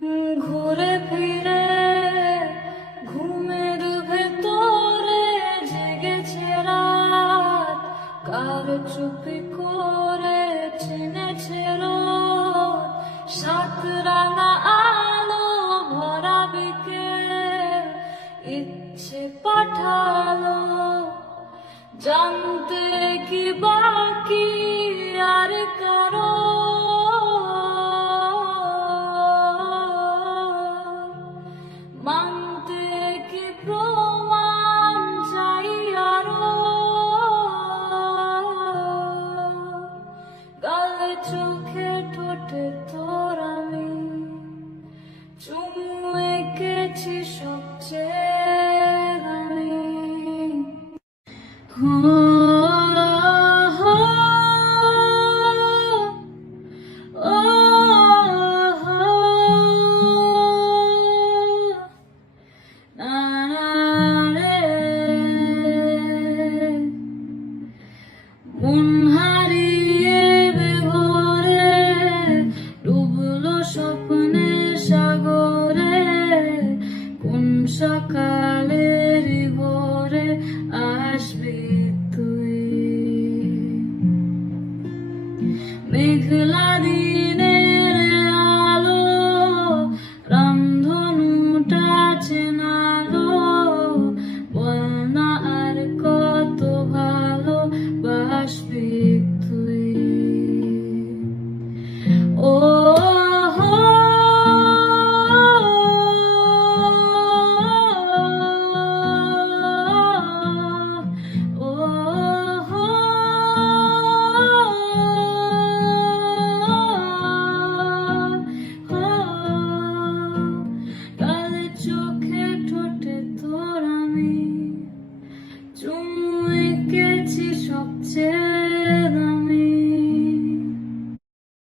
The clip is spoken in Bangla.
ঘুরে ফিরে ঘুমের ভেতরে জেগেছে রাত, কার চুপি করে চিনেছে রোদ, সাত রাঙা আলো ভরা বিকেল ইচ্ছে পাঠালো জানতে কি বাকি আর কারো। মানতে কি প্রমাণ চাই আরো, গালে চোখে ঠোঁটে তোর আমি চুমু এঁকেছি সবচেয়ে দামি। মন হারিয়ে বেঘরে ডুবলো স্বপ্নের সাগরে, কোন সকালের ভোরে আসবি তুই। মেঘলা দিনের আলো রামধনুটা চেনালো, বল না আর কত ভালো বাসবি তুই। ও চোখে ঠোঁটে তোর আমি চুমু এঁকেছি সবচেয়ে